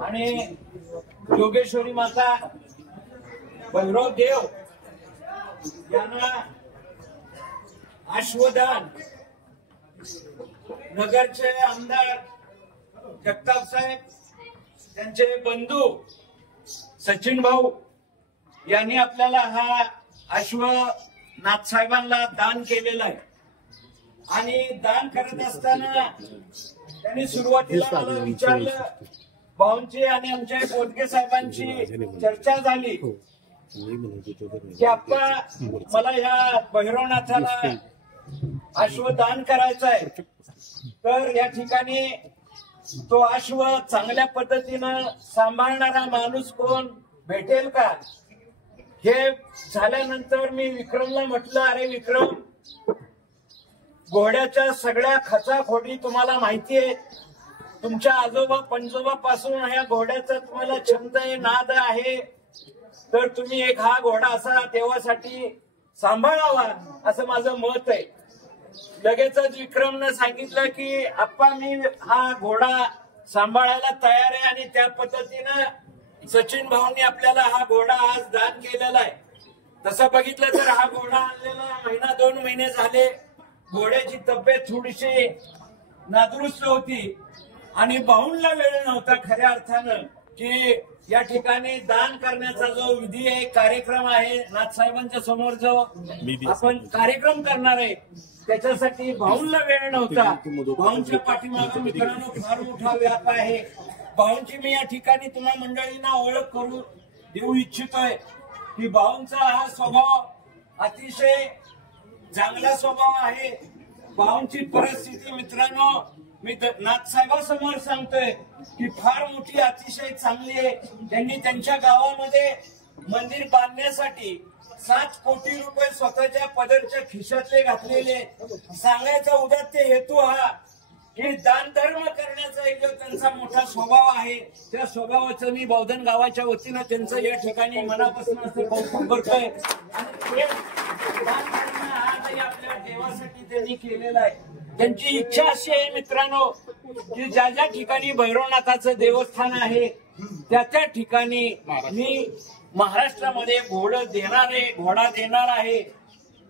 आणि योगेश्वरी माता भैरव देव यांना अश्वदान नगरचे आमदार जगताप साहेब त्यांचे बंधू सचिन भाऊ यांनी आपल्याला हा अश्व नाथसाहेबांना दान केलेला आहे। आणि दान करत असताना त्यांनी सुरुवातीला मला विचारलं, भाऊंची आणि आमच्या बोदके साहेबांची चर्चा झाली की आप्पा मला ह्या भैरवनाथाला अश्व दान करायचं आहे, तर या ठिकाणी तो अश्व चांगल्या पद्धतीनं सांभाळणारा माणूस कोण भेटेल का? हे झाल्यानंतर मी विक्रमला म्हटलं, अरे विक्रम, घोड्याच्या सगळ्या खचाखोटी तुम्हाला माहिती आहे, तुमच्या आजोबा पंजोबा पासून ह्या घोड्याचा तुम्हाला छंद आहे, नाद आहे, तर तुम्ही एक हा घोडा असा देवासाठी सांभाळावा असं माझं मत आहे। लगेचच विक्रमनं सांगितलं की आप्पा मी हा घोडा सांभाळायला तयार आहे आणि त्या पद्धतीनं सचिन भाऊंनी आपल्याला हा घोडा आज दान केलेला आहे। तसं बघितलं तर हा घोडा आणलेला महिना 2 महिने झाले, घोड्याची तब्येत थोडीशी नादुरुस्त होती आणि भाऊंना वेळ नव्हता खऱ्या अर्थानं की या ठिकाणी दान करण्याचा जो विधी आहे, कार्यक्रम आहे, नाथसाहेबांच्या समोर जो आपण कार्यक्रम करणार आहे त्याच्यासाठी भाऊंना वेळ नव्हता। भाऊंच्या पाठीमागे मित्रांनो फार मोठा व्याप आहे। भाऊंची मी या ठिकाणी तुम्हा मंडळींना ओळख करून देऊ इच्छितोय की भाऊंचा हा स्वभाव अतिशय चांगला स्वभाव आहे। भाऊंची परिस्थिती मित्रांनो मी नाथसाहेबांसमोर सांगतोय की फार मोठी अतिशय चांगली आहे। त्यांनी त्यांच्या गावामध्ये मंदिर बांधण्यासाठी 7 कोटी रुपये स्वतःच्या पदरच्या खिशातले घातलेले। सांगायचा उदात्त हेतू हा की दान धर्म करण्याचा एक त्यांचा मोठा स्वभाव आहे। त्या स्वभावाचं मी बौद्धन गावाच्या वतीनं त्यांचं या ठिकाणी मनापासून असं कौतुक करतोय आणि दान धर्म आजही आपल्या देवासाठी त्यांनी केलेला आहे। त्यांची इच्छा अशी आहे मित्रांनो की ज्या ज्या ठिकाणी भैरवनाथाचं देवस्थान आहे त्या त्या ठिकाणी मी महाराष्ट्रामध्ये घोडा देणार आहे।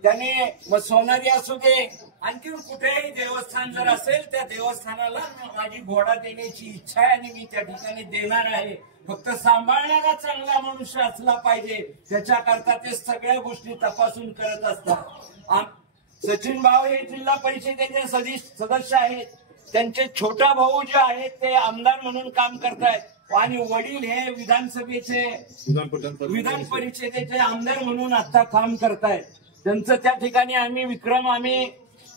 त्याने मग सोनारी असू दे, आणखी कुठेही देवस्थान जर असेल त्या देवस्थानाला माझी घोडा देण्याची इच्छा आहे आणि मी त्या ठिकाणी देणार आहे। फक्त सांभाळणारा चांगला मनुष्य असला पाहिजे, त्याच्याकरता ते सगळ्या गोष्टी तपासून करत असतात। सचिन भाऊ हे जिल्हा परिषदेचे सदस्य आहेत, त्यांचे छोटा भाऊ जे आहेत ते आमदार म्हणून काम करतायत आणि वडील हे विधान परिषदेचे आमदार म्हणून आता काम करतायत। त्यांचं त्या ठिकाणी आम्ही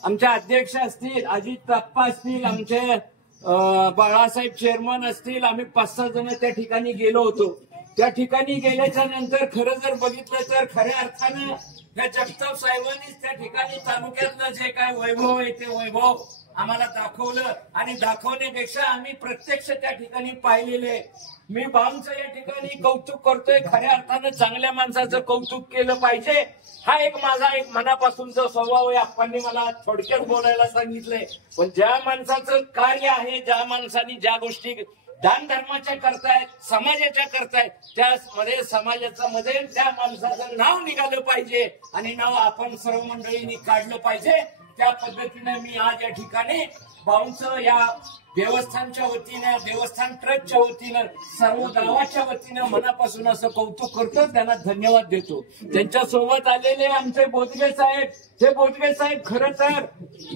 आमचे अध्यक्ष असतील, अजित अप्पा असतील, आमचे बाळासाहेब चेअरमन असतील, आम्ही 5-6 जण त्या ठिकाणी गेलो होतो। त्या ठिकाणी गेल्याच्या नंतर खरं जर बघितलं तर खऱ्या अर्थानं या जगताप साहेबांनीच त्या ठिकाणी तालुक्यातलं जे काय वैभव आहे ते वैभव आम्हाला दाखवलं आणि दाखवण्यापेक्षा आम्ही प्रत्यक्ष त्या ठिकाणी पाहिलेले। मी भाऊंचं या ठिकाणी कौतुक करतोय, खऱ्या अर्थानं चांगल्या माणसाचं कौतुक केलं पाहिजे, हा एक माझा मनापासूनचा स्वभाव आहे। आपण मला थोडक्यात बोलायला सांगितलंय, पण ज्या माणसाचं कार्य आहे, ज्या माणसाने ज्या गोष्टी दान धर्माच्या करतायत, समाजाच्या करतायत, त्यामध्ये समाजाचं मध्ये त्या माणसाचं नाव निघालं पाहिजे आणि नाव आपण सर्व मंडळींनी काढलं पाहिजे। त्या पद्धतीने मी आज या ठिकाणी भाऊंचं या देवस्थानच्या वतीनं, देवस्थान ट्रस्टच्या वतीनं, सर्व गावाच्या वतीनं मनापासून असं कौतुक करतो, त्यांना धन्यवाद देतो। त्यांच्या सोबत आलेले आमचे बोदके साहेब, हे बोदके साहेब खरं तर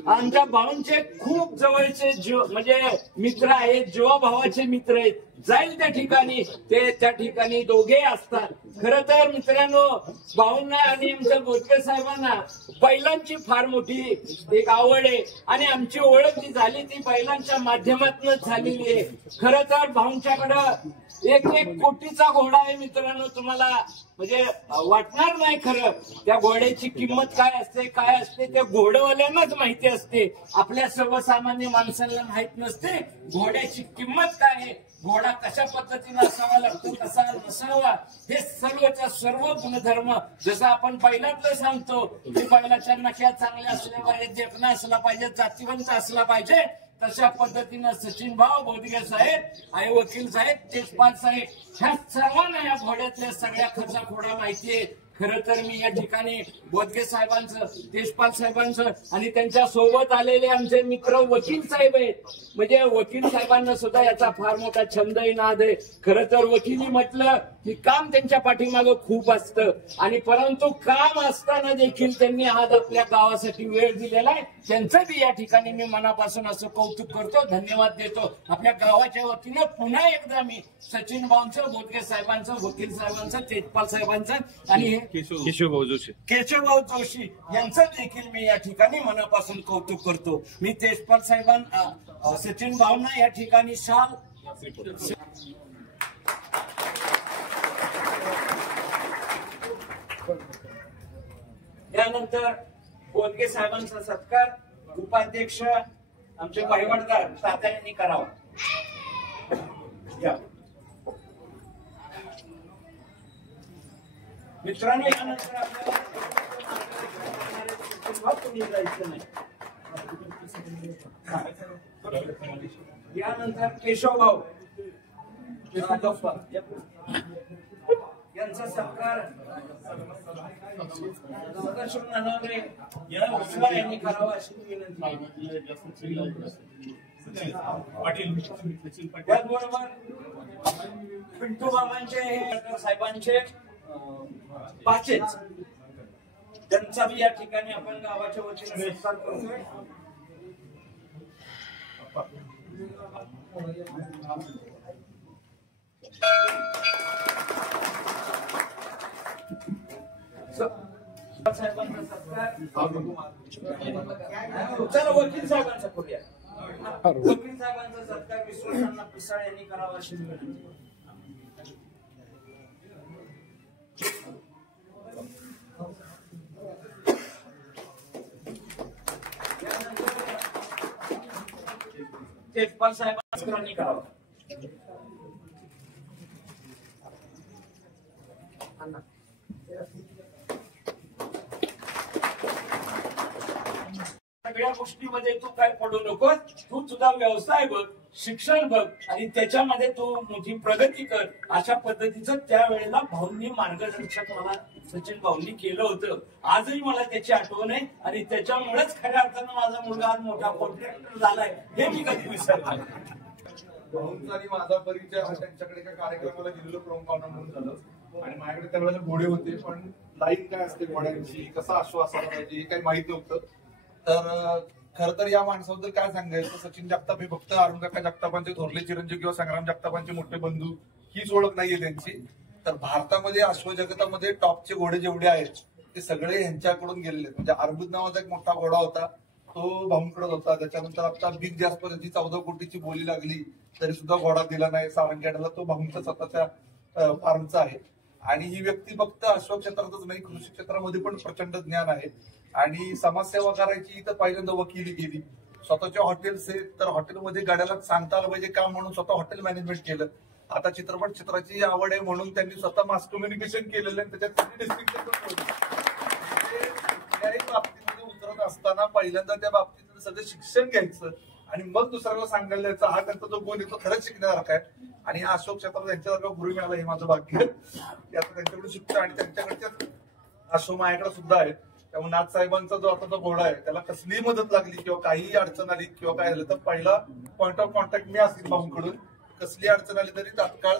आमच्या भाऊंचे खूप जवळचे म्हणजे मित्र आहेत, जीवाभावाचे मित्र आहेत। जाईल त्या ठिकाणी ते त्या ठिकाणी दोघे असतात। खरं तर मित्रांनो भाऊंना आणि आमच्या बोदके साहेबांना बैलांची फार मोठी एक आवड आहे आणि आमची ओळख जी झाली ती बैलांच्या माध्यमातूनच झालेली आहे। खरं तर भाऊंच्याकडं 1 कोटीचा घोडा आहे मित्रांनो, तुम्हाला म्हणजे वाटणार नाही खरं त्या घोड्याची किंमत काय असते त्या घोडवाल्यांनाच माहिती असते, आपल्या सर्वसामान्य माणसांना माहित नसते घोड्याची किंमत काय आहे, घोडा कशा पद्धतीने असावा लागतो, कसा नसावा, हे सर्वच्या सर्व गुणधर्म जसं आपण बैलातलं सांगतो की बैलाच्या नख्या चांगल्या असल्या पाहिजे, देखणा असला पाहिजे, जातीवंत असला पाहिजे, तशा पद्धतीनं सचिन भाऊ, बोदगे साहेब आणि वकील साहेब, तेजपाल साहेब ह्या सर्वांना या घोड्यातल्या सगळ्या खचाखोडा माहितीये. खरं तर मी या ठिकाणी बोदगे साहेबांचं, तेजपाल साहेबांचं आणि त्यांच्या सोबत आलेले आमचे मित्र वकील साहेब आहेत. म्हणजे वकील साहेबांना सुद्धा याचा फार मोठा छंदही नाद आहे. खरं तर वकिली म्हटलं की काम त्यांच्या पाठीमागं खूप असतं आणि परंतु काम असताना देखील त्यांनी आज आपल्या गावासाठी वेळ दिलेला आहे. त्यांचं बी या ठिकाणी मी मनापासून असं कौतुक करतो, धन्यवाद देतो. आपल्या गावाच्या वतीनं पुन्हा एकदा मी सचिन भाऊंचं, बोदगे साहेबांचं, वकील साहेबांचं, तेजपाल साहेबांचं आणि केशवभाऊ जोशी यांचं देखील मी या ठिकाणी मनापासून कौतुक करतो. मी तेजपाल साहेबांना, सचिन भाऊंना या ठिकाणी शाल, यानंतर बोदगे साहेबांचा सत्कार उपाध्यक्ष आमचे पायवडदार तात्या यांनी करावा. मित्रांनो, यानंतर आपल्याला जायचं नाही. यानंतर केशवभाऊ यांचा सत्कार सदाशिव नानवरे यांनी करावा अशी विनंती. त्याचबरोबर पिंटू बाबांचे, हे साहेबांचे पाचेच, त्यांचा बी या ठिकाणी आपण गावाच्या वतीने सत्कार करतोय. साहेबांचा सत्कार, चला वकील साहेबांचा करूया. वकील साहेबांचा सत्कार विश्वनाथ पिसाळ यांनी करावा अशी विनंती. तेजपाल साहेबांनी करावा. सगळ्या गोष्टीमध्ये तू काय पडू नकोस. तू तुझा व्यवसाय बघ, शिक्षण बघ आणि त्याच्यामध्ये तू मोठी प्रगती कर. अशा पद्धतीचं त्यावेळेला भाऊंनी मार्गदर्शक मला सचिन भाऊंनी केलं होतं. आजही मला त्याची आठवण आहे आणि त्याच्यामुळेच खऱ्या अर्थानं माझा मुलगा आज मोठा कॉन्ट्रॅक्टर झालाय हे मी कधी विसरणार. भाऊंचा आणि माझा परिचय हा त्यांच्याकडे एका कार्यक्रमाला गेलेलो प्रमुख पाहुणा म्हणून झालं आणि माझ्याकडे त्यावेळेला घोडे होते, पण लाईन काय असते घोड्यांची, कसा आश्वास पाहिजे हे काही माहित नव्हतं. तर खर तर या माणसाबद्दल काय सांगायचं, सचिन जगताप हे फक्त अरुण काका जगतापांचे थोरले चिरंजीव किंवा संग्राम जगतापांचे मोठे बंधू हीच ओळख नाहीये त्यांची. तर भारतामध्ये अश्वजगतामध्ये टॉपचे घोडे जेवढे आहेत ते सगळे यांच्याकडून गेलेले. म्हणजे अर्बुद नावाचा एक मोठा घोडा होता, तो भाऊंकडे होता. त्याच्यानंतर आता बिग जास्परची 14 कोटीची बोली लागली तरी सुद्धा घोडा दिला नाही सावंतवाडीला, तो भाऊंचा स्वतःच्या फार्मचा आहे. आणि ही व्यक्ती फक्त अश्व क्षेत्रातच नाही, कृषी क्षेत्रामध्ये पण प्रचंड ज्ञान आहे. आणि समाजसेवा करायची तर पहिल्यांदा वकिली केली. स्वतःचे हॉटेल्स आहेत, तर हॉटेलमध्ये गाड्याला सांगता आलं पाहिजे काम म्हणून स्वतः हॉटेल मॅनेजमेंट केलं. आता चित्रपट चित्राची आवड आहे म्हणून त्यांनी स्वतः मास कम्युनिकेशन केलेलं आहे. त्याच्यात डिस्ट्रिक्ट बाबतीमध्ये उतरत असताना पहिल्यांदा त्या बाबतीत सगळं शिक्षण घ्यायचं आणि मग दुसऱ्याला सांगायला द्यायचा. हा त्यांचा जो गुण येतो खरंच शिकण्यासारखा आहे. आणि हा अशोक क्षेत्रात त्यांच्यासारखा गुरु मिळाला हे माझं भाग्य. आता त्यांच्याकडे शिकतो आणि त्यांच्याकडच्या अशोक माझ्याकडे सुद्धा आहेत. त्यामुळे नाथ साहेबांचा जो आता जो घोडा आहे त्याला कसलीही मदत लागली किंवा काहीही अडचण आली किंवा काय झालं तर पहिला पॉइंट ऑफ कॉन्टॅक्ट मी असेल भाऊंकडून. कसली अडचण आली तरी तात्काळ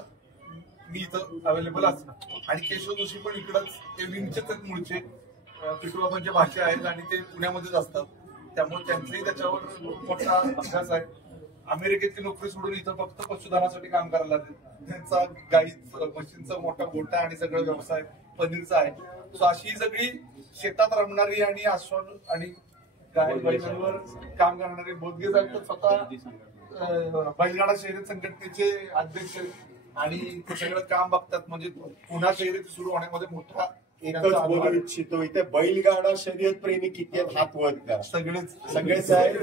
मी इथं अवेलेबल असेल. आणि केशव जोशी पण इकडंच, ते विंगचेच मूळचे पिटूबाबांचे भाषे आहेत आणि ते पुण्यामध्येच असतात. त्यामुळे त्यांचाही त्याच्यावर मोठा अभ्यास आहे. अमेरिकेतली नोकरी सोडून इथं फक्त पशुधनासाठी काम करायला लागेल. त्यांचा गाई मशीनचा मोठा गोठा आणि सगळं व्यवसाय पनीरचा आहे. सो अशी सगळी शेतात रमणारी आणि आश्वान आणि गाय बैलांवर काम करणारे बोदगे साहेब तर स्वतः बैलगाडा शर्यत संघटनेचे अध्यक्ष आणि ते सगळं काम बघतात. म्हणजे पुन्हा शर्यत सुरू होण्यामध्ये मोठा एकच बोलू इच्छितो, इथे बैलगाडा शर्यत प्रेमी किती आहेत हात वर करा. सगळेच आहेत.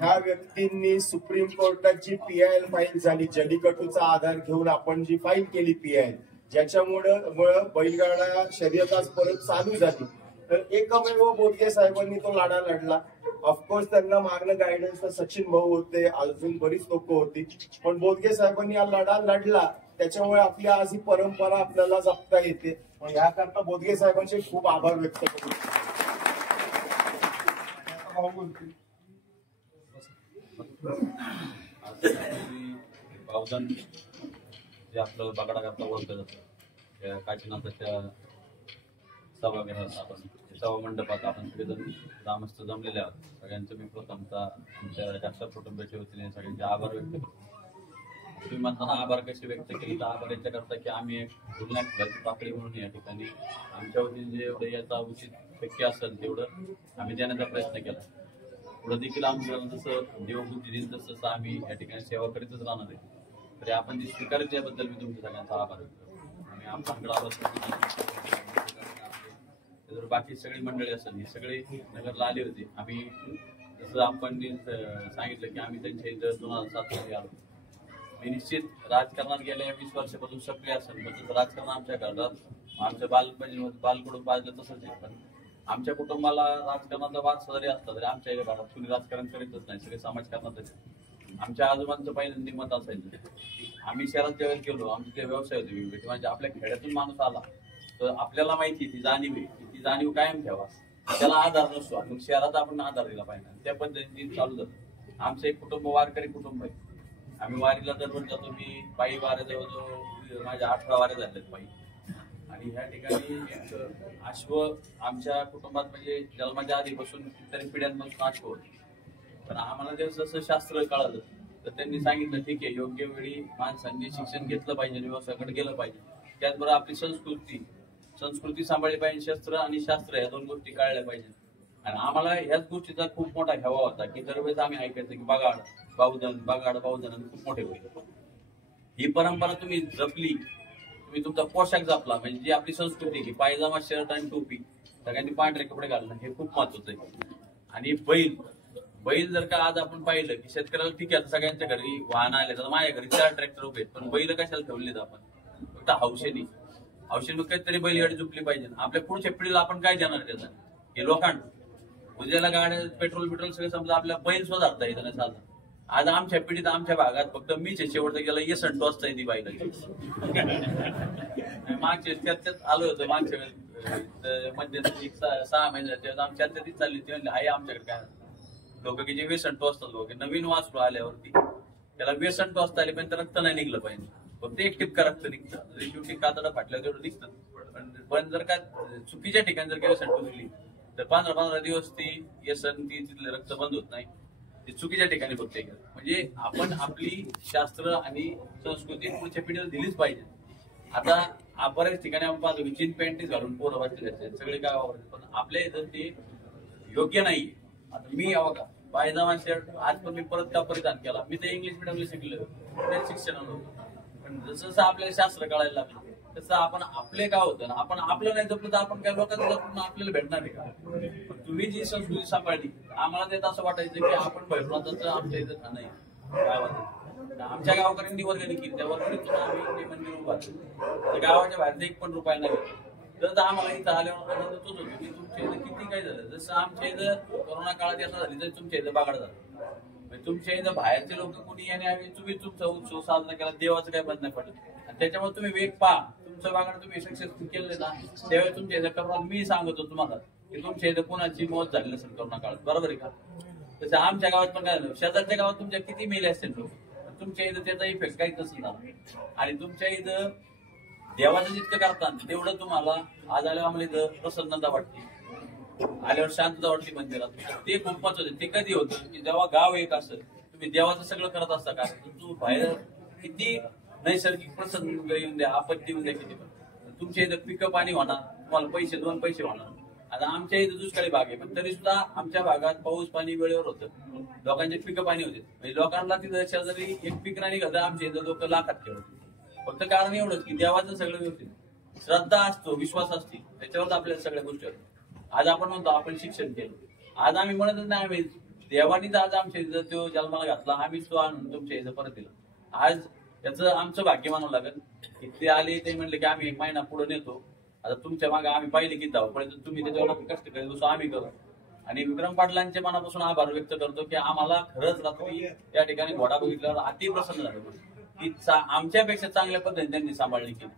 ह्या व्यक्तींनी सुप्रीम कोर्टाची PIL फाईल झाली, जल्लीकटूचा आधार घेऊन आपण जी फाईल केली PIL, ज्याच्यामुळं बैलगाडा शर्यत आज परत चालू झाली. तर एकमेव बोदगे साहेबांनी तो लढा लढला. ऑफकोर्स त्यांना मागणं गायडन्स तर सचिन भाऊ होते, अजून बरीच लोक होती, पण बोदगे साहेबांनी हा लढा लढला, त्याच्यामुळे आपली आज ही परंपरा आपल्याला जपता येते. याकरता बोदगे साहेबांचे खूप आभार व्यक्त करतो. बावधन जे आपलं बगाडा करता ओळखलं जातं, काशीनाथाच्या सभागृहात आपण सभा मंडपात आपण सगळेजण ग्रामस्थ जमलेले आहोत. सगळ्यांचं मी प्रथमतः आमच्या जगताप कुटुंबाच्या वतीने सगळ्यांचे आभार व्यक्त करतो. तुम्ही म्हणताना आभार कसे व्यक्त केले तर आभार याच्याकरता की आम्ही एक गुन्हा फुलाची पाकळी म्हणून या ठिकाणी आमच्या वतीने जेवढं याचा उचित शक्य असेल तेवढं आम्ही देण्याचा प्रयत्न केला. पुढे देखील आमचं जसं देवबुद्धी देईल तसं आम्ही या ठिकाणी सेवा करीतच राहणार आहे. तरी आपण जी स्वीकार त्याबद्दल मी तुमच्या सगळ्यांचा आभार व्यक्त करतो. आणि आपल्याकडे आलो बाकी सगळी मंडळी असेल ही सगळे नगरला आले होते. आम्ही जसं आपण सांगितलं की आम्ही त्यांच्या इथं 2007 मध्ये आलो. मी निश्चित राजकारणात गेल्या 20 वर्षापासून सक्रिय असेल, पण तसं राजकारण आमच्या घरात आमच्या बालकडून पाहिलं तसंच आहे. पण आमच्या कुटुंबाला राजकारणाचा वाद जरी असला तरी आमच्या घरात कुणी राजकारण करीतच नाही, सगळे समाजकारणातच. आमच्या आजोबांचं पहिल्यांदा मत असायचं. आम्ही शहरात जेव्हा गेलो, आमचे व्यवसाय होते म्हणजे आपल्या खेड्यातून माणूस आला तर आपल्याला माहिती ती जाणीव आहे, ती जाणीव कायम ठेवा, त्याला आधार नसतो. मग शहरात आपण आधार दिला पाहिजे, त्या पद्धतीने चालू जातं. आमचं एक कुटुंब वारकरी कुटुंब आहे. आम्ही वारीला दररोज जातो. मी पायी वाऱ्या जवळजवळ माझ्या 18 वाऱ्या झाल्यात पायी. आणि ह्या ठिकाणी एक अश्व आमच्या कुटुंबात म्हणजे जन्माच्या आधीपासून कितीतरी पिढ्यांपासून अश्व होते. पण आम्हाला जसं शास्त्र कळालं तर त्यांनी सांगितलं ठीक आहे, योग्य वेळी माणसांनी शिक्षण घेतलं पाहिजे, व्यवसायाकडे गेलं पाहिजे. त्याचबरोबर आपली संस्कृती सांभाळली पाहिजे. शस्त्र आणि शास्त्र या दोन गोष्टी कळल्या पाहिजे. आणि आम्हाला ह्याच गोष्टीचा खूप मोठा हेवा होता की दरवेळेस आम्ही ऐकायचं की बगाड बावधन खूप मोठे होईल. ही परंपरा तुम्ही जपली, तुम्ही तुमचा पोशाख जपला, म्हणजे जी आपली संस्कृती की पायजामा शर्ट आणि टोपी, सगळ्यांनी पांढरे कपडे घालणं हे खूप महत्वाचं आहे. आणि बैल जर का आज आपण पाहिलं की शेतकऱ्याला ठीक आहे सगळ्यांच्या घरी वाहन आले, तर माझ्या घरी 4 ट्रॅक्टर उभे आहेत, पण बैल कशाला ठेवलेत आपण? फक्त हौशेनी मग काहीतरी बैलगाडी झुकली पाहिजे. आपल्या पुढच्या पिढीला आपण काय देणार त्याचा? हे लोकांना उद्याला गाड्या पेट्रोल सगळं समजा आपल्या बैल सुधारता येतं नाही साधन. आज आमच्या पिढीत आमच्या भागात फक्त मीच शेवटचं गेला येसन टोचता येते बाईला. मागच्या चर्चेत आलो होतो, मागच्या मध्ये 6 महिने आमच्या चर्चेत चालली ती म्हणली आहे आमच्याकडे काय लोक की जे व्यसन टोचतात, लोक नवीन वाचलो आल्यावरती त्याला व्यसन टोचता आले पण रक्त नाही निघलं पाहिजे. फक्त एक टिपका रक्त निघतं, शेवटी कातडा फाटल्या तेवढं निघतं. पण जर का चुकीच्या ठिकाणी जर का व्यसन टोचली तर 15 दिवस ती व्यसन तिथलं रक्त बंद होत नाही, ती चुकीच्या ठिकाणी बघते. म्हणजे आपण आपली शास्त्र आणि संस्कृती पुढच्या पिढीला दिलीच पाहिजे. आता बऱ्याच ठिकाणी आपण पाहतो की जीन पॅन्टीच घालून पोरं वाचले जाते सगळे गावावर, पण आपल्या इथं ते योग्य नाही. आता मी बघा पायजामा शर्ट आज पण मी परत का परिधान केला. मी तर इंग्लिश मिडियमला शिकलो, शिक्षणाला होतो, पण जसं आपल्याला शास्त्र कळायला लागलं तसं आपण आपले गाव होतं, आपण आपलं नाही जपलं तर आपण काय लोकांचं जपून आपल्याला भेटणार आहे का? तुम्ही जी संस्कृती सांभाळली, आम्हाला देत असं वाटायचं की आपण भैरवनाथाचं आमच्या इथं खाणं आहे गावात. आमच्या गावकऱ्यांनी वर्गणी केली, त्या वर्गणीतून आम्ही ते मंदिर उभारलं. गावाच्या बाहेर 1 पण रुपया नाही. तर आम्हाला इथं आल्यावर आनंद तोच होतो की तुमच्या इथं किती काय झालं. जसं आमच्या इथं कोरोना काळात असं झाली तर तुमच्या इथं बागाड झालं. तुमच्या इथं बाहेरचे लोक कोणी येण्याआधी तुम्ही तुमचा उत्सव साजरा केला, देवाचं काय बंद नाही पडलं. आणि त्याच्यामुळे तुम्ही वेग पहा, तुमचं बागाड तुम्ही सक्सेसफुल केलं ना, त्यावेळी तुमच्या इथं करोना मी सांगतो तुम्हाला की तुमच्या इथं कोणाची मौत झाली नसेल कोरोना काळात, बरोबर आहे का? तसं आमच्या गावात पण काय झालं, शेजारच्या गावात तुमच्या किती मेले असतील लोक, तुमच्या इथं त्याचा इफेक्ट काहीच नसेल झाला. आणि तुमच्या इथं देवाचं जितकं करतात तेवढं तुम्हाला आज आल्यावर आम्हाला इथं प्रसन्नता वाटते, आल्यावर शांतता वाटली मंदिरात. ते खूप महत्वाचं. ते कधी होतं की जेव्हा गाव एक असं तुम्ही देवाचं सगळं करत असता का, तू बाहेर किती नैसर्गिक प्रसंग येऊन द्या, आपत्ती येऊन द्या, किती पण तुमच्या इथं पिकं पाणी होणार, तुम्हाला 2 पैसे होणार. आता आमच्या इथं दुष्काळी भाग आहे, पण तरी सुद्धा आमच्या भागात पाऊस पाणी वेळेवर होतं, लोकांचे पिकं पाणी होते. म्हणजे लोकांना तिथं शेजारी एक पीक नाही निघत, आमच्या इथं लोक लाखात ठेवत. फक्त कारण एवढंच की देवाचं सगळं व्यवस्थित, श्रद्धा असतो, विश्वास असते, त्याच्यावर आपल्याला सगळ्या गोष्टी होतात. आज आपण म्हणतो आपण शिक्षण केलं, आज आम्ही म्हणतच नाही आम्ही देवानीच आज आमच्या इथं तो जन्माला घातला, आम्हीच तो आणून तुमच्या इथं परत दिला. आज त्याचं आमचं भाग्य मानावं लागेल. इथे आले ते म्हणले की आम्ही 1 महिना पुढे नेतो. आता तुमच्या मागे आम्ही पाहिले की धावपळे तुम्ही त्याच्यावर कष्ट करत बसू, आम्ही करू. आणि विक्रम पाटलांचे मनापासून आभार व्यक्त करतो की आम्हाला खरंच रात्री त्या ठिकाणी घोडा बघितल्यावर अति प्रसन्न झालं की आमच्यापेक्षा चांगल्या पद्धतीने त्यांनी सांभाळणी केली.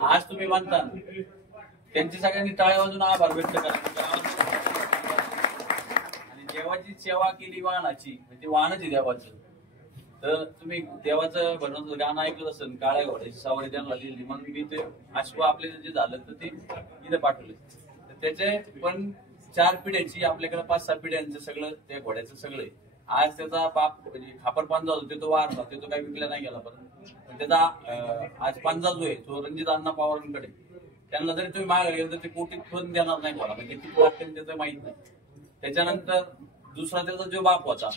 आज तुम्ही म्हणता त्यांची सगळ्यांनी टाळ्या वाजून आभार व्यक्त करा. आणि देवाची सेवा केली वाहनाची, म्हणजे वाहनाची देवाचं. तर तुम्ही देवाचं भजनाचं गाणं ऐकलं असेल, काळ्या घोड्याची सवारी त्यांना लिहिली, म्हणून मी ते अश्व आपले जे झालं तर ते इथे पाठवले. तर त्याचे पण 4 पिढ्यांची आपल्याकडे 5-6 पिढ्यांचं सगळं त्या घोड्याचं सगळं आहे. आज त्याचा बाप म्हणजे खापर पांजा होता तो वारला, तो काही विकला नाही गेला. पण त्याचा आज पांजा जो आहे तो रणजित अण्णा पवारांकडे. त्यांना जरी तुम्ही मागे गेलं तर ते कोटीत पण देणार नाही मला, म्हणजे किती लागते त्याचं माहित नाही. त्याच्यानंतर दुसरा त्याचा जो बाप होता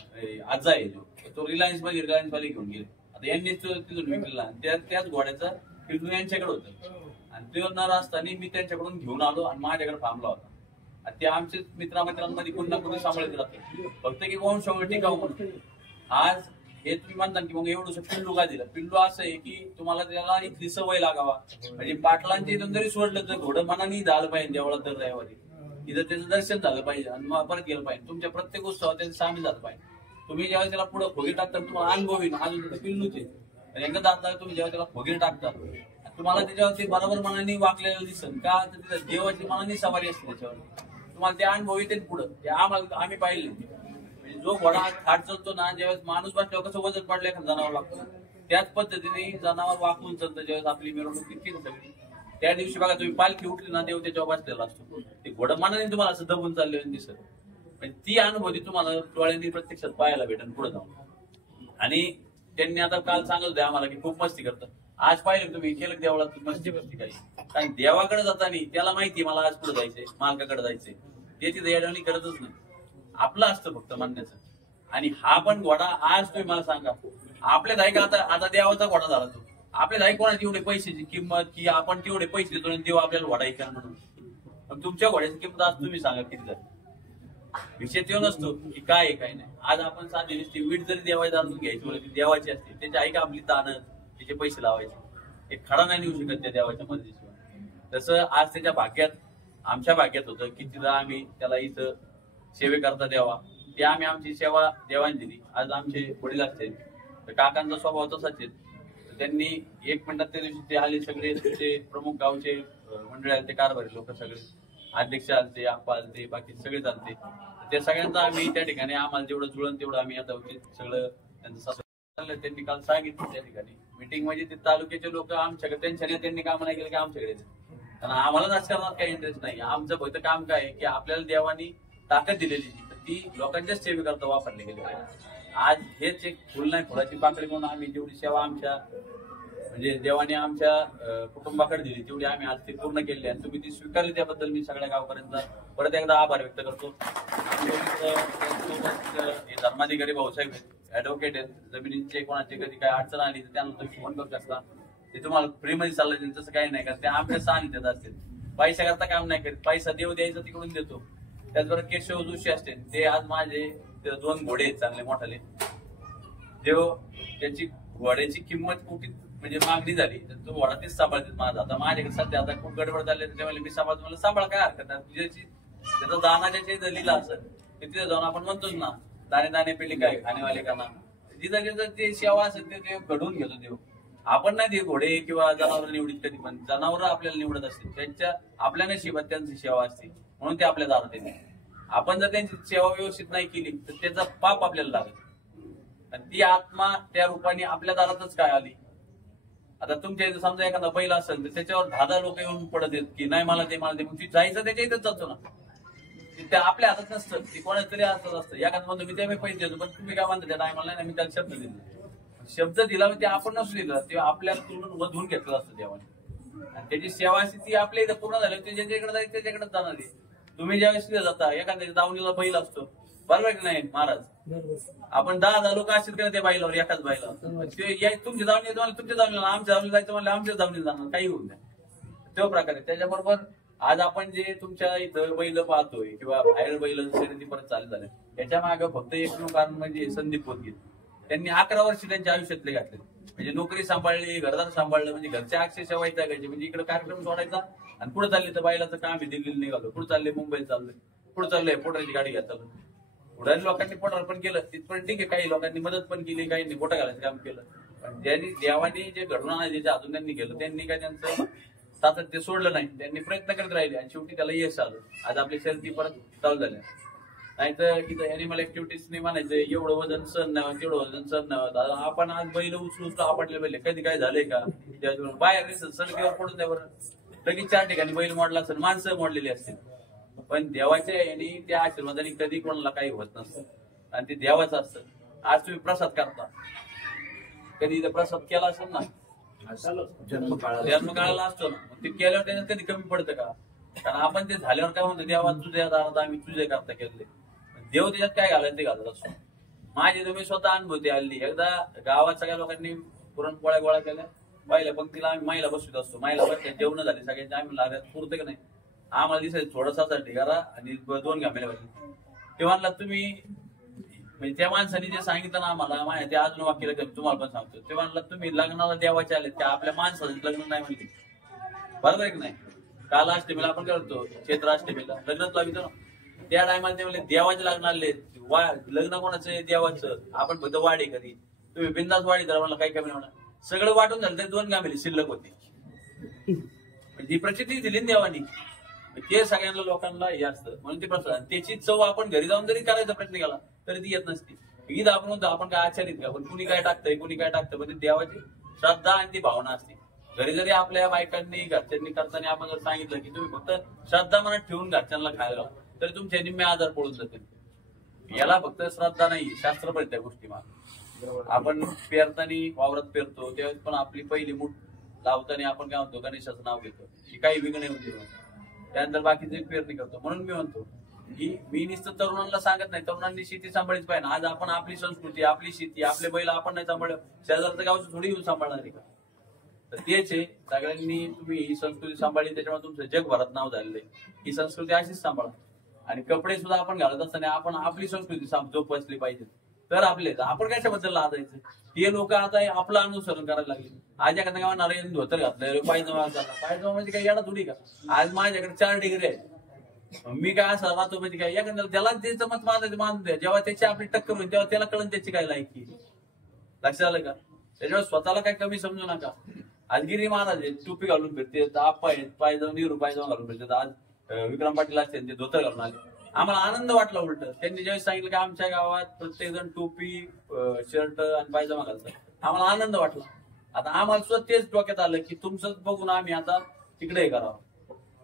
आजा आहे तो रिलायन्स वाले घेऊन गेले. आता यांनी तिथून विकला, त्याच घोड्याचा पिल्लू यांच्याकडे होतं. आणि तो येणार असताना मी त्यांच्याकडून घेऊन आलो आणि माझ्याकडे थांबला होता. ते आमचे मित्रांमध्ये पुन्हा कुठे सांभाळत राहते, फक्त की वंशावळ टिकाऊ म्हणून. आज हे तुम्ही म्हणता की मग एवढं पिल्लू का दिलं? पिल्लू असं आहे की तुम्हाला त्याला इथली सवय लागावा. म्हणजे पाटलांच्या इथून जरी सोडलं तर घोडं मनाने झालं पाहिजे देवळा तर रविवारी, इथं त्याचं दर्शन झालं पाहिजे आणि मग परत गेलं पाहिजे. तुमच्या प्रत्येक उत्सवात त्याचं सामील झालं पाहिजे. तुम्ही जेव्हा त्याला पुढे खोगी टाकता तुम्हाला अनुभव येईल. अजून पिल्लूचे एकदा जाता तुम्ही जेव्हा त्याला खोगी टाकता तुम्हाला त्याच्यावर ते बरोबर मनाने वागलेलं दिसन का, तर देवाची मनाने सवारी असते त्याच्यावर. तुम्हाला ते अनुभव येते पुढं. ते आम्ही पाहिले. म्हणजे जो घोडा खाट चालतो ना, ज्यावेळेस माणूस बसल्यावर कसं वजन पडलं एखादं जनावर लागतं, त्याच पद्धतीने जनावर वाकून चालतं. ज्यावेळेस आपली मिरवणूक किती सगळी त्या दिवशी बघा तुम्ही पालखी उठली ना, देव त्याच्यावर बसलेला असतो. ते घोडं मनाने तुम्हाला असं दबून चाललेलं दिसत. म्हणजे ती अनुभूती तुम्हाला डोळ्यांनी प्रत्यक्षात पाहायला भेटेल पुढे जाऊन. आणि त्यांनी आता काल सांगत होते आम्हाला की खूप मस्ती करतात. आज पाहिलं तुम्ही केलं देवळात मस्ती काही, कारण देवाकडे जाताना त्याला माहिती मला आज पुढे जायचंय, मालकाकडे जायचंय, ते तिथे येडवणी करतच नाही. आपलं असतं फक्त म्हणण्याचं. आणि हा पण घोडा आज तुम्ही मला सांगा आपल्या धाई का आता देवाचा घोडा झाला तो. आपल्या धाई कोणाची एवढे पैशाची किंमत की आपण तेवढे पैसे देतो आणि देव आपल्याला घोडा ऐका म्हणून. पण तुमच्या घोड्याची किंमत आज तुम्ही सांगा किती झाली. विषय तो नसतो की काय आहे काय नाही. आज आपण साधी नुसती वीट जरी देवाची जाणून घ्यायची म्हणजे ती देवाची असते. त्याची आई का आपली दानं त्याचे पैसे लावायचे. एक खडा नाही नेऊ शकत त्या देवाच्या मर्जीशिवाय. तसं आज त्याच्या भाग्यात आमच्या भाग्यात होतं की तिथं आम्ही त्याला इथं सेवे करता द्यावा. ते आम्ही आमची सेवा देवाने दिली. आज आमचे वडील असतील तर काकांचा स्वभाव तसाच आहे. त्यांनी 1 मिनिटात त्या दिवशी ते आले सगळे तुमचे प्रमुख गावचे मंडळ आले, ते कारभारी लोक सगळे, अध्यक्ष आलते, आप्पा आलते, बाकी सगळे चालते. त्या सगळ्यांचा आम्ही त्या ठिकाणी आम्हाला जेवढं जुळण तेवढं आम्ही आता सगळं त्यांचं त्यांनी काल सांगितलं त्या ठिकाणी मीटिंग. म्हणजे ते तालुक्याचे लोक आमच्याकडे त्यांच्या त्यांनी काम नाही केलं की आमच्याकडे, कारण आम्हाला राजकारणात काही इंटरेस्ट नाही. आमचं फक्त काम काय आहे की आपल्याला देवानी ताकद दिलेली ती लोकांच्याच सेवेकरता वापरली गेली पाहिजे. आज हेच एक फुल नाही फुलाची पाकळी म्हणून आम्ही जेवढी सेवा आमच्या म्हणजे देवाने आमच्या कुटुंबाकडे दिली तेवढी आम्ही आज ती पूर्ण केली आणि तुम्ही ती स्वीकारली त्याबद्दल मी सगळ्या गावकऱ्यांचा परत एकदा आभार व्यक्त करतो. धर्माधिकारी भाऊसाहेब ऍडव्होकेट आहेत, जमिनीचे कोणाचे कधी काय अडचण आली तर त्यांना तुम्ही फोन करू शकता. ते तुम्हाला फ्रीमध्ये सल्ला देईल. तसं काही नाही, कारण ते आमच्या सानिध्यात असतील. पैसा करता काम नाही करीत. पैसा देव द्यायचा तिकडून देतो. त्याचबरोबर केशव जोशी असते, ते आज माझे 2 घोडे आहेत चांगले मोठाले. देव त्याची घोड्याची किंमत कुठे म्हणजे मागणी झाली तर तो घोडा तेच सांभाळते माझा. आता माझ्याकडे सध्या आता खूप गडबड झाली त्यावेळेला मी सांभाळतो. मला सांभाळ काय हरकत नाही. त्याचा दाना ज्याच्या लिहिला असं तिथे जाऊन आपण म्हणतोच ना, दाणे दाणे पेली काय खाणेवाले का ना, जिथं ते सेवा असेल ते घडवून घेतो देव. आपण नाही ते घोडे किंवा जनावर निवडीत कधी, पण जनावर आपल्याला निवडत असते. त्यांच्या आपल्या नशिबात त्यांची सेवा असते म्हणून ते आपल्या दारात येते. आपण जर त्यांची सेवा व्यवस्थित नाही केली तर त्याचा पाप आपल्याला लागेल आणि ती आत्मा त्या रूपाने आपल्या दारातच काय आली. आता तुमच्या इथं समजा एखादा बैल असेल तर त्याच्यावर 10 लोक येऊन पडत आहेत की नाही मला ते मग ती जायचं त्याच्या इथंच जातो ना. ते आपल्या हातात नसतं, ते कोणाच तरी हातात असतं. एखादं म्हणतो मी ते पैसे देतो, पण तुम्ही काय म्हणता त्या टायमाला नाही, मी त्याला शब्द दिला. शब्द दिला ते आपण नसू दिला, ते आपल्याला पूर्ण वधून घेतलं असतं देवाने. आणि त्याची सेवा असते ती आपल्या इथं पूर्ण झाली ते ज्याच्याकडे जायचं त्याच्याकडेच जाणार आहे. तुम्ही ज्यावेळेस तिथे जाता एखाद्या दावणीला बैल असतो बरोबर की नाही महाराज, आपण 10 लोक असतील का त्या बैलावर एकाच बैलावर. तुमच्या दावणी तुमच्या दावणीला आमच्या दावणीला जायचं म्हणलं आमच्याच दावणीला जाणार, काही होऊ नये तो प्रकारे. त्याच्याबरोबर आज आपण जे तुमच्या इथं बैल पाहतोय किंवा बाहेर बैल शर्यती परत चालू झाल्या याच्या मागे फक्त एकमेव कारण म्हणजे संदीप पोतगीर. त्यांनी 11 वर्ष त्यांच्या आयुष्यातले घातले. म्हणजे नोकरी सांभाळली, घरदार सांभाळलं, म्हणजे घरच्या अक्षरशः व्हायचा म्हणजे इकडे कार्यक्रम सोडायचा आणि पुढे चालले तर बैलाचं काम आहे दिल्लीला निघालो, पुढे चालले मुंबईत चाललोय. पुढे चाललंय पोटराची गाडी घ्या चालू. पुढारी लोकांनी पोटार पण केलं तिथपर्यंत ठीक आहे, काही लोकांनी मदत पण केली, काही पोटा घालायचं काम केलं. पण ज्यांनी देवानी जे घडवून आणायचे अजून त्यांनी केलं, त्यांनी काय त्यांचं सातत्य सोडलं नाही, त्यांनी प्रयत्न करत राहिले आणि शेवटी त्याला यश आलं. आज आपली शर्ती परत चालू झाल्या. नाहीतर इथं ऍनिमल ऍक्टिव्हिटीजने म्हणायचं एवढं वजन सण नाही, तेवढं वजन सण नाही. आपण आज बैल उचलून आपटले बैल कधी काय झालंय का? बाहेर सडकीवर पडून द्यावर लगेच 4 ठिकाणी बैल मोडला असेल, माणसं मोडलेली असतील. पण देवाच्या यांनी त्या आशीर्वादाने कधी कोणाला काही होत नसतं आणि ते देवाचं असतं. आज तुम्ही प्रसाद करता, कधी इथं प्रसाद केला असेल ना, जन्म काळाला असतो ना, ते केल्यावर त्याच्यात कधी कमी पडतं का? कारण आपण ते झाल्यावर काय म्हणतो, देवा तुझ्या दारात आम्ही तुझे करता केले. देव त्याच्यात काय घालायचं ते घालत असतो. माझे तुम्ही स्वतः अनुभवते आली. एकदा गावात सगळ्या लोकांनी पुरणपोळ्या गोळा केल्या, पहिल्या पंक्तीला आम्ही माईला बसवित असतो. माईला बसल्या जेवण झाले सगळ्यांचे, आम्ही लागत पुरते का नाही, आम्हाला दिसायचं थोडासा ढिगारा आणि 2 घामेल्या पाहिजे. तेव्हा तुम्ही म्हणजे त्या माणसाने जे सांगितलं ना आम्हाला, माझ्या ते अजून वाक्य तुम्हाला पण सांगतो. ते म्हणलं तुम्ही लग्नाला देवाचे आले, त्या आपल्या माणसाचं लग्न नाही म्हणले, बरोबर आहे की नाही? काल अष्टमीला आपण करतो, चैत्र अष्टमीला लग्नच लावितो ना, त्या टायमाला ते म्हणले देवाचे लग्न आले. लग्न कोणाचं? देवाचं. आपण फक्त वाढी कधी तुम्ही बिंदास वाढी करा म्हणलं, काही कमी होणार. सगळं वाटून झालं, 2 घामेली शिल्लक होती. ही प्रचिती दिली देवानी, ते सगळ्यांना लोकांना हे असतं म्हणून ते प्रसाद. त्याची चव आपण घरी जाऊन जरी करायचा प्रयत्न केला तरी ती येत नसते. ईद आपण म्हणतो आपण काय आचारित का, पण कुणी काय टाकतंय कुणी काय टाकतं, पण देवाची श्रद्धा आणि ती भावना असते. घरी जरी आपल्या बायकांनी घरच्यांनी करताना आपण जर सांगितलं की तुम्ही फक्त श्रद्धा मनात ठेवून घरच्यांना खायला, तरी तुमचे निम्मे आजार पडून जातील. याला फक्त श्रद्धा नाही, शास्त्र पण त्या गोष्टी माग. आपण पेरताना वावरात पेरतो त्यावेळेस पण आपली पहिली मूठ लावताना आपण काय म्हणतो, गणेशाचं नाव घेतो की काही विघ्न येऊ दे. त्यानंतर बाकीचे पेरणी करतो. म्हणून मी म्हणतो की मी नुसतं तरुणांना सांगत नाही, तरुणांनी शेती सांभाळीच पाहिजे. आज आपण आपली संस्कृती, आपली शेती, आपले बैल आपण नाही सांभाळ, शेजारचं गावचं थोडी येऊन सांभाळणार आहे का? तर तेच आहे, सगळ्यांनी तुम्ही ही संस्कृती सांभाळली, त्याच्यामुळे तुमचं जगभरात नाव झालेलं आहे. ही संस्कृती अशीच सांभाळा. आणि कपडे सुद्धा आपण घालत असताना आपण आपली संस्कृती जोपासली पाहिजे. तर आपले आपण कशाबद्दल लादायचं? ते लोक आता आपलं अनुसरण करायला लागले. आज एखाद्या गावात नारायण धोतर घातलं, पायजमा घातला. पायजमा म्हणजे काही येणार थोडी का? आज माझ्याकडे 4 डिग्री आहे, मी काय असं राहतो म्हणजे काय, एखाद्याला त्याला त्याचं मत मानून द्या. जेव्हा त्याची आपली टक्कर होईल तेव्हा त्याला कळून त्याची काय लायकी. लक्षात आलं का? त्याच्यावर स्वतःला काही कमी समजू नका. आज गिरी महाराज टोपी घालून फिरते, आप्पा आहेत पायजमा निरू पायजमा घालून फिरतात. आज विक्रम पाटील असते ते धोतर घालून आले. आम्हाला आनंद वाटला. उलट त्यांनी ज्यावेळेस सांगितलं की आमच्या गावात प्रत्येक जण टोपी शर्ट आणि पायजमा घालतात, आम्हाला आनंद वाटला. आता आम्हाला सुद्धा तेच डोक्यात आलं की तुमचंच बघून आम्ही आता तिकडे करावं.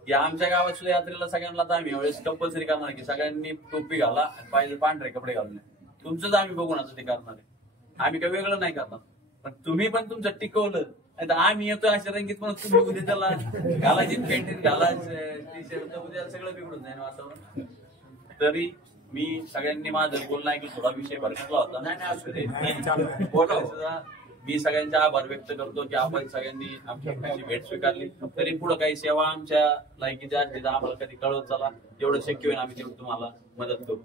या आमच्या गावात सुद्धा यात्रेला सगळ्यांना आता आम्ही यावेळेस कंपल्सरी करणार की सगळ्यांनी टोपी घाला आणि पांढरे कपडे घालून. तुमचंच आम्ही बघून आता ते करणार आहे. आम्ही काही वेगळं नाही करणार. पण तुम्ही पण तुमचं टिकवलं. नाही तर आम्ही येतो अशा रंगीत पण तुम्ही उद्या त्याला घालायची पॅन्ट घाला टी शर्ट, उद्या सगळं बिघडून जाईल वातावरण. तरी मी सगळ्यांनी माझं बोलणं ऐकलं, थोडा विषय भरकटला होता. सुद्धा मी सगळ्यांचे आभार व्यक्त करतो की आपण सगळ्यांनी आमची भेट स्वीकारली. तरी पुढे काही सेवा आमच्या लायकीच्या असली तर आम्हाला कधी कळवत चला. जेवढं शक्य होईल आम्ही तेवढं तुम्हाला मदत करू.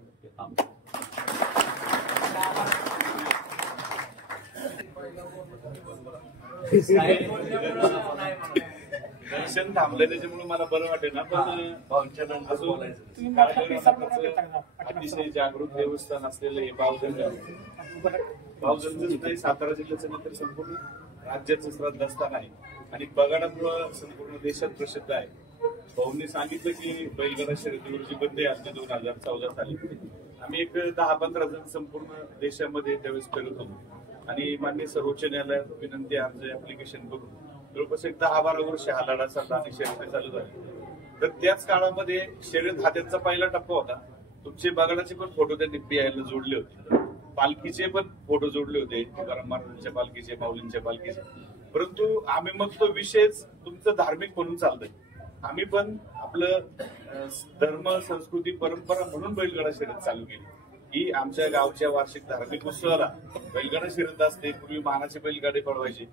दर्शन थांबलं त्याच्यामुळे मला बरं वाटेल ना. पण अतिशय जागृत देवस्थान असलेलं हे बावजनचं सातारा जिल्ह्याचं नाही तर संपूर्ण राज्याचं श्रद्धास्थान आहे आणि बगाडामुळं संपूर्ण देशात प्रसिद्ध आहे. भाऊंनी सांगितलं की बैलगाडा शर्यतीवरची बंदी असते 2014 साली. आम्ही एक 10-15 जण संपूर्ण देशामध्ये त्यावेळेस फिरत होतो आणि माननीय सर्वोच्च न्यायालयात विनंती अर्ज ऍप्लिकेशन करून जवळपास एक 10-12 वर्ष हा लढा चालला आणि शर्यती चालू झाली. तर त्याच काळामध्ये शर्यत हा त्यांचा पहिला टप्पा होता. तुमचे बगाडाचे पण फोटो त्यांनी PIL जोडले होते, पालखीचे पण फोटो जोडले होते, तुकाराम महाराजांच्या पालखीचे, माऊलींच्या पालखीचे. परंतु आम्ही मग तो विषयच तुमचं धार्मिक म्हणून चालतंय. आम्ही पण आपलं धर्म, संस्कृती, परंपरा म्हणून बैलगाडा शर्यत चालू केली. ही आमच्या गावच्या वार्षिक धार्मिक उत्सवाला बैलगाडा शर्यत असते. पूर्वी मानाचे बैलगाडे पळवायचे.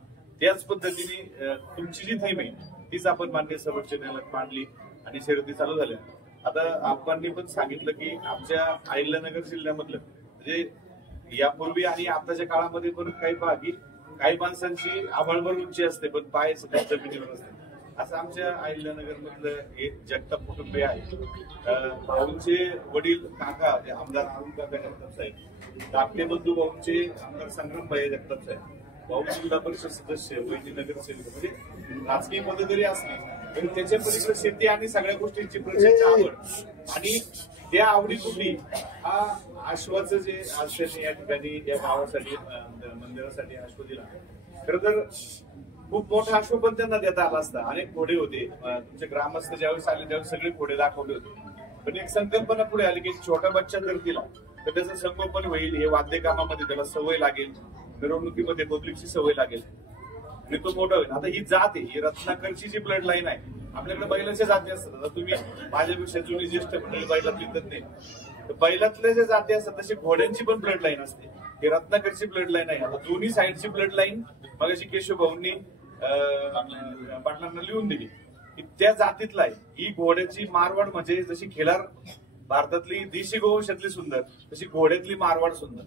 त्याच पद्धतीने तुमची जी थीम आहे तीच आपण मान्य सर्वोच्च न्यायालयात मांडली आणि शर्यती चालू झाल्या. आता आपण पण सांगितलं की आमच्या अहिल्यानगर जिल्ह्यामधलं म्हणजे यापूर्वी आणि आताच्या काळामध्ये पण काही पहा की काही माणसांची आभाळभर उंची असते पण पाय जमिनीवर असते. असं आमच्या अहिल्यानगर मधलं एक जगताप कुटुंबीय आहे. भाऊंचे वडील काका आमदार अरुण काका जगताप साहेब, धाकटे बंधू भाऊंचे आमदार संग्राम भाई जगताप साहेब, भाऊ जिल्हा परिषद सदस्य, वैद्य नगरसेवक, म्हणजे राजकीय पद जरी असली तरी त्याच्या पलीकडे शेती आणि सगळ्या गोष्टींची प्रचंड आवड आणि त्या आवडीपोटी हा आश्वाचं जे आज त्यांनी या ठिकाणी या गावासाठी मंदिरासाठी आश्व दिला. खरं तर खूप मोठा आश्व पण त्यांना देता आला असता. अनेक घोडे होते, तुमचे ग्रामस्थ ज्यावेळेस आले त्यावेळेस सगळे घोडे दाखवले होते, पण एक संकल्पना पुढे आली की छोटा बच्चा जर दिला तर त्याचं संगोपन होईल, हे वाद्य कामामध्ये त्याला सवय लागेल, मिरवणुकीमध्ये पब्लिकची सवय लागेल आणि तो मोठा होईल. आता ही जात आहे, ही रत्नाकरची जी ब्लड लाईन आहे. आपल्याकडे बैलाच्या जाती असतात. आता तुम्ही माझ्यापेक्षा जुनी ज्येष्ठ मंडळी बैलात लिहित नाही, तर बैलातल्या ज्या जाती असतात तशी घोड्यांची पण ब्लड लाईन असते. ही रत्नाकरची ब्लड लाईन आहे. आता दोन्ही साईडची ब्लड लाईन मगाशी केशव भाऊंनी पाटलांना लिहून दिली की त्या जातीतला आहे. ही घोड्याची मारवाड म्हणजे जशी खिलार भारतातली देशी गोवंशातली सुंदर, तशी घोड्यातली मारवाड सुंदर,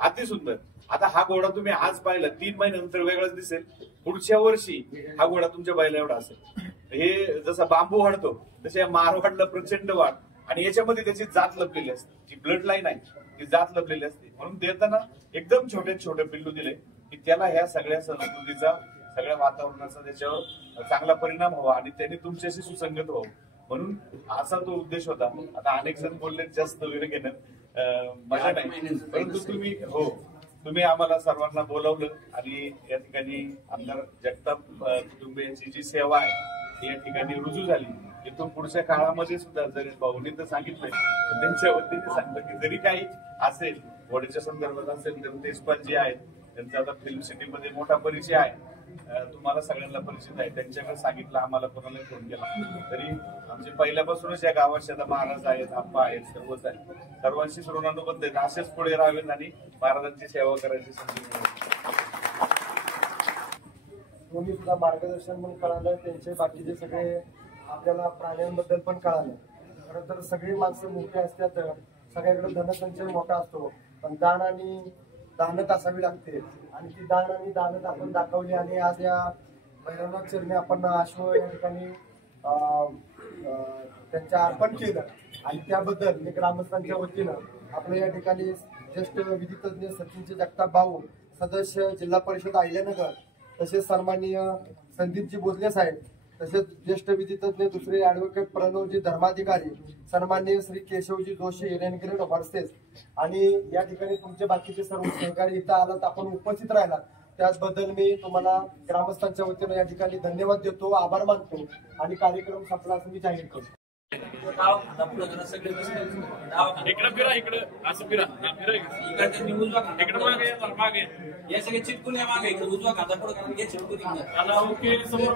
अति सुंदर. आता हा घोडा तुम्ही आज पाहिला, 3 महिन्यानंतर वेगळाच दिसेल. पुढच्या वर्षी हा घोडा तुमच्या बैला एवढा असेल. हे जसा बांबू वाढतो तसे या मारवाडला प्रचंड वाढ आणि याच्यामध्ये त्याची जात लपलेली असते, जी ब्लड लाईन आहे ती जात लपलेली असते. म्हणून देताना एकदम छोटे पिल्लू दिले की त्याला ह्या सगळ्या सणासुदीचा, सगळ्या वातावरणाचा त्याच्यावर चांगला परिणाम व्हावा आणि त्यांनी तुमच्याशी सुसंगत व्हावं, म्हणून असा तो उद्देश होता. आता अनेक जण बोलले जास्त वेळ घेण्यात मजा नाही, परंतु तुम्ही आम्हाला सर्वांना बोलावलं आणि या ठिकाणी आमदार जगताप कुटुंबियांची जी सेवा आहे ती या ठिकाणी रुजू झाली. इथून पुढच्या काळामध्ये सुद्धा जरी भाऊनी तर सांगितलंय, त्यांच्या वतीने सांगतं की जरी काही असेल घोड्याच्या संदर्भात असेल तर देशपाल जे आहेत त्यांचा आता फिल्म सिटीमध्ये मोठा परिचय आहे, तुम्हाला सगळ्यांना परिचित आहे. त्यांच्याकडे सांगितलं, आम्हाला कोणाला फोन केला तरी आमचे पहिल्यापासूनच या गावात शेता महाराज आहेत, आप्पा आहेत, सर्वच आहेत, सर्वांशी ऋणानुबंध आहेत. असेच पुढे राहावेत आणि महाराजांची सेवा करायची संधी मिळेल. दोन्ही सुद्धा मार्गदर्शन पण कळालं, त्यांचे बाकीचे सगळे आपल्याला प्राण्यांबद्दल पण कळालं. खरं तर सगळी माणसं मोठी असतात, सगळ्याकडे धनसंचय मोठा असतो, पण दान आणि दानत असावी लागते आणि ती दान आणि दानत आपण दाखवली आणि आज या भैरवनाथ चरणी आपण अश्व या ठिकाणी त्यांच्या अर्पण केलं आणि त्याबद्दल मी ग्रामस्थांच्या वतीनं आपलं या ठिकाणी ज्येष्ठ विधितज्ञ सचिनचे जगताप भाऊ, सदस्य जिल्हा परिषद अहिल्यानगर, तसेच सन्माननीय संदीपजी बोजले साहेब, तसेच ज्येष्ठ विधितज्ञ दुसरे ऍडव्होकेट प्रणवजी धर्माधिकारी, सन्माननीय श्री केशवजी जोशी, रेनग्रेड व्हर्सेस आणि या ठिकाणी तुमचे बाकीचे सर्व सहकारी इथं आलात, आपण उपस्थित राहिलात, त्याचबद्दल मी तुम्हाला ग्रामस्थांच्या वतीनं या ठिकाणी धन्यवाद देतो, आभार मानतो आणि कार्यक्रम संपला असं मी जाहीर करतो. इकडे फिरा, इकडे असं फिरा, इकडे मागे या सगळे चिटकून या मागे उजवा खाता पुढे चिटकून समोर